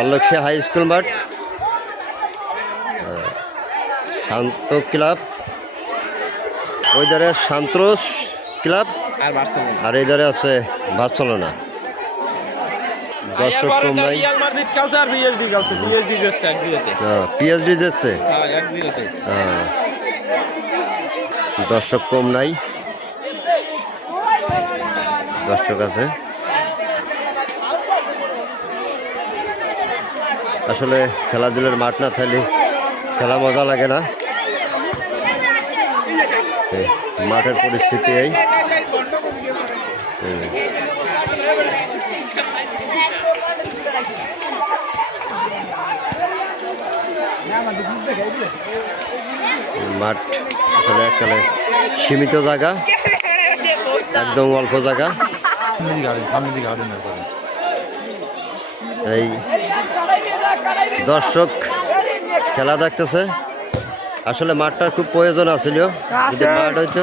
অলক্ষ্যা high school মাঠ, শান্ত club, ওই ধারে সান্তোস ক্লাব আর এই ধারে আছে বার্সেলোনা। দর্শক কম নাই, পিএসডি যাচ্ছে, দর্শক কম নাই, দর্শক আছে। আসলে খেলাধুলার মাঠ না থাকলে খেলা মজা লাগে না। মাঠের পরিস্থিতি এই মাঠ আসলে এককালে সীমিত জায়গা, একদম অল্প জায়গা। এই দর্শক খেলা দেখতেছে। আসলে মাঠটার খুব প্রয়োজন আছিল, যদি মাঠ হইতো।